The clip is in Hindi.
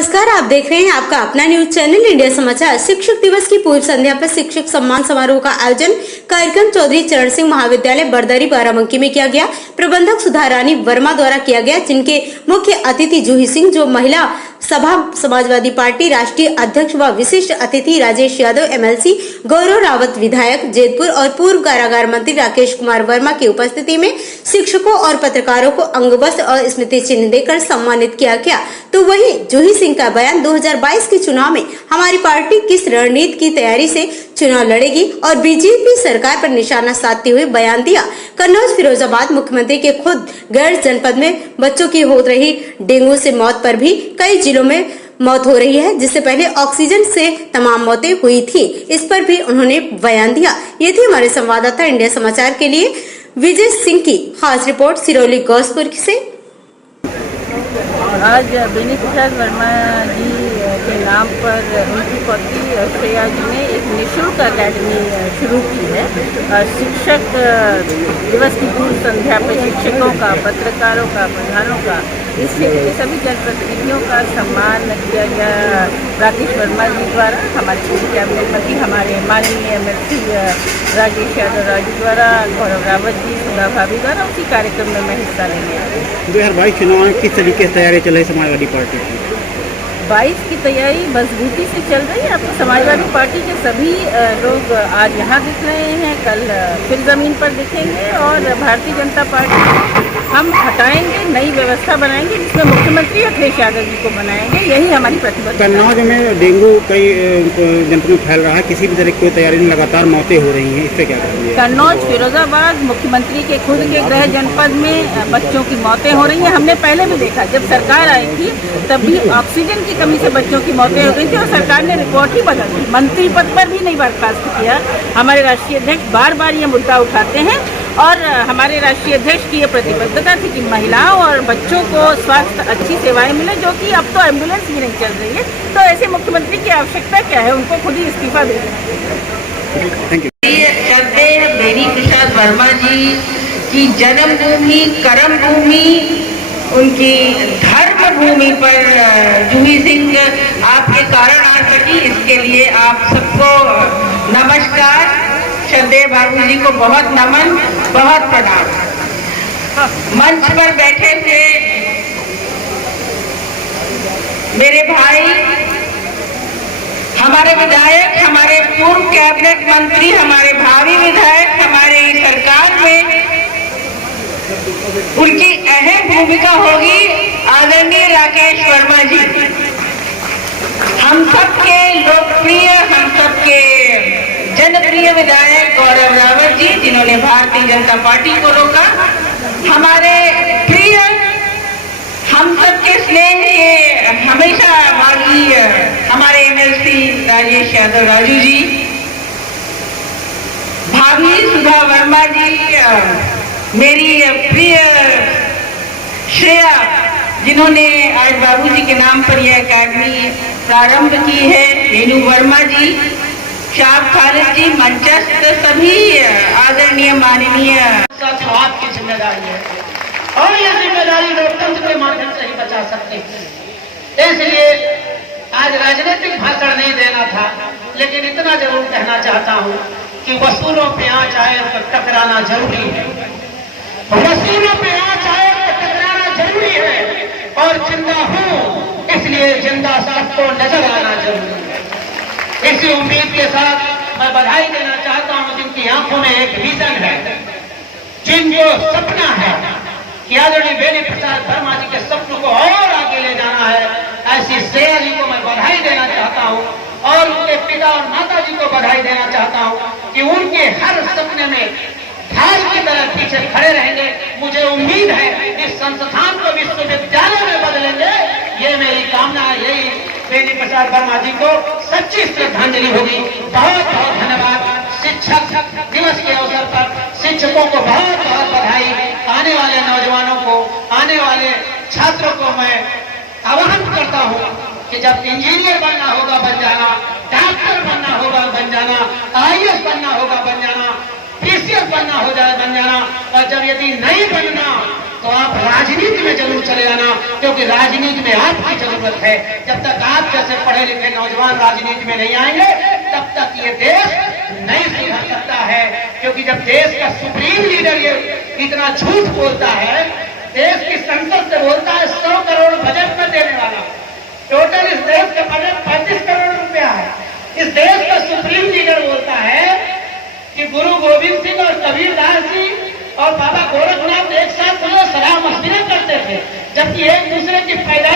नमस्कार, आप देख रहे हैं आपका अपना न्यूज चैनल इंडिया समाचार। शिक्षक दिवस की पूर्व संध्या पर शिक्षक सम्मान समारोह का आयोजन कार्यक्रम चौधरी चरण सिंह महाविद्यालय बरदरी बाराबंकी में किया गया। प्रबंधक सुधा रानी वर्मा द्वारा किया गया, जिनके मुख्य अतिथि जूही सिंह जो महिला सभा समाजवादी पार्टी राष्ट्रीय अध्यक्ष व विशिष्ट अतिथि राजेश यादव एमएलसी, गौरव रावत विधायक जैतपुर और पूर्व कारागार मंत्री राकेश कुमार वर्मा की उपस्थिति में शिक्षकों और पत्रकारों को अंगवस्त्र और स्मृति चिन्ह देकर सम्मानित किया गया। तो वहीं जूही सिंह का बयान 2022 के चुनाव में हमारी पार्टी किस रणनीति की तैयारी से चुनाव लड़ेगी और बीजेपी सरकार पर निशाना साधते हुए बयान दिया। कन्नौज फिरोजाबाद मुख्यमंत्री के खुद गैर जनपद में बच्चों की हो रही डेंगू से मौत पर भी कई जिलों में मौत हो रही है, जिससे पहले ऑक्सीजन से तमाम मौतें हुई थी। इस पर भी उन्होंने बयान दिया। ये थी हमारे संवाददाता इंडिया समाचार के लिए विजय सिंह की खास रिपोर्ट सिरौली गौसपुर से। आज बेनी प्रसाद वर्मा जी के नाम पर उनकी पत्नी श्रेया जी ने एक निःशुल्क अकेडमी शुरू की है। शिक्षक दिवस की पूर्व संध्या पर शिक्षकों का, पत्रकारों का, प्रधानों का, इस क्षेत्र के सभी जनप्रतिनिधियों का सम्मान किया गया राकेश वर्मा जी द्वारा। हमारे पूर्व कैबिनेट मंत्री, हमारे माननीय एमएलसी राजेश यादव राजू द्वारा, गौरव रावत जी, सुधा भाभी द्वारा उसी कार्यक्रम में मैं हिस्सा लेने आई। 2022 चुनाव में किस तरीके से तैयारी चल रही समाजवादी पार्टी की? 22 की तैयारी मजबूती से चल रही है। आपको समाजवादी पार्टी के सभी लोग आज यहाँ दिख रहे हैं, कल फिर जमीन पर दिखेंगे और भारतीय जनता पार्टी हम हटाएंगे, नई व्यवस्था बनाएंगे जिसमें मुख्यमंत्री अखिलेश यादव जी को बनाएंगे। यही हमारी प्रतिबद्धता। कन्नौज में डेंगू कई जनपदों में फैल रहा है, किसी भी तरह की कोई तैयारी नहीं, लगातार मौतें हो रही हैं, इससे क्या करेंगे? कन्नौज फिरोजाबाद मुख्यमंत्री के खुद के गृह जनपद में बच्चों की मौतें हो रही हैं। हमने पहले भी देखा, जब सरकार आई थी तब भी ऑक्सीजन की कमी से बच्चों की मौतें हो गई थी और सरकार ने रिपोर्ट ही बदल दी, मंत्री पद पर भी नहीं बर्खास्त किया। हमारे राष्ट्रीय अध्यक्ष बार बार ये मुद्दा उठाते हैं और हमारे राष्ट्रीय अध्यक्ष की ये प्रतिबद्धता थी कि महिलाओं और बच्चों को स्वास्थ्य अच्छी सेवाएं मिले, जो कि अब तो एम्बुलेंस भी नहीं चल रही है। तो ऐसे मुख्यमंत्री की आवश्यकता क्या है, उनको खुद ही इस्तीफा दे देना। श्रद्धेय बेनी प्रसाद वर्मा जी की जन्मभूमि, कर्म भूमि, उनकी धर्म भूमि पर जूही सिंह आपके कारण आ सकी, इसके लिए आप सबको नमस्कार। श्रद्धेय बाबू जी को बहुत नमन, बहुत प्रणाम। मंच पर बैठे थे मेरे भाई, हमारे विधायक, हमारे पूर्व कैबिनेट मंत्री, हमारे भावी विधायक, हमारे सरकार में उनकी अहम भूमिका होगी आदरणीय राकेश वर्मा जी। हम सबके लोकप्रिय, हम सबके जनप्रिय विधायक गौरव रावत जी, जिन्होंने भारतीय जनता पार्टी को रोका। हमारे प्रिय, हम सबके स्नेह के हमेशा बागी हमारे एमएलसी राजेश यादव राजू जी, भाभी सुधा वर्मा जी, मेरी प्रिय श्रेया, जिन्होंने आज बाबूजी के नाम पर यह अकेडमी प्रारंभ की है, रेनू वर्मा जी, शाह खालिद जी, मंचस्थ सभी आदरणीय माननीय आपकी जिम्मेदारी है और यह जिम्मेदारी लोकतंत्र के माध्यम से ही बचा सकते हैं। इसलिए आज राजनीतिक भाषण नहीं देना था, लेकिन इतना जरूर कहना चाहता हूं कि वसूलों पे आंच आए तो टकराना जरूरी है, वसूलों पे आंच आए तो टकराना जरूरी है और जिंदा हूं इसलिए जिंदा सबको नजर आना जरूरी है। इसी उम्मीद के साथ मैं बधाई देना चाहता हूं जिनकी आंखों में एक विजन है, जिनको सपना है कि आदरणीय बेनी प्रसाद वर्मा जी के सपनों को और आगे ले जाना है। ऐसी श्रेया जी को मैं बधाई देना चाहता हूं और उनके पिता और माता जी को बधाई देना चाहता हूं कि उनके हर सपने में ढाल की तरह पीछे खड़े रहेंगे। मुझे उम्मीद है इस संस्थान को विश्वविद्यालय में बदलेंगे, ये मेरी कामना है। यही बेनी प्रसाद वर्मा जी को सच्ची श्रद्धांजलि होगी। बहुत बहुत धन्यवाद। शिक्षक दिवस के अवसर पर शिक्षकों को बहुत बहुत बधाई। आने वाले नौजवानों को, आने वाले छात्रों को मैं आह्वान करता हूं कि जब इंजीनियर बनना होगा बन जाना, डॉक्टर बनना होगा बन जाना, आईएएस बनना होगा बन जाना, पीसीएस बनना हो जाए बन जाना, और जब यदि नहीं बनना तो आप राजनीति में जरूर चले आना, क्योंकि राजनीति में आपकी जरूरत है। जब तक आप जैसे पढ़े लिखे नौजवान राजनीति में नहीं आएंगे तब तक ये देश नहीं सुधर सकता है। क्योंकि जब देश का सुप्रीम लीडर ये इतना झूठ बोलता है, देश की संसद से बोलता है 100 करोड़ बजट में देने वाला, टोटल इस देश का बजट 35 करोड़ रुपया है। इस देश का सुप्रीम लीडर बोलता है कि गुरु गोविंद सिंह और कबीरदास जी और बाबा गोरखनाथ एक साथ सलाह मशविरा करते थे, जबकि एक दूसरे की पैदा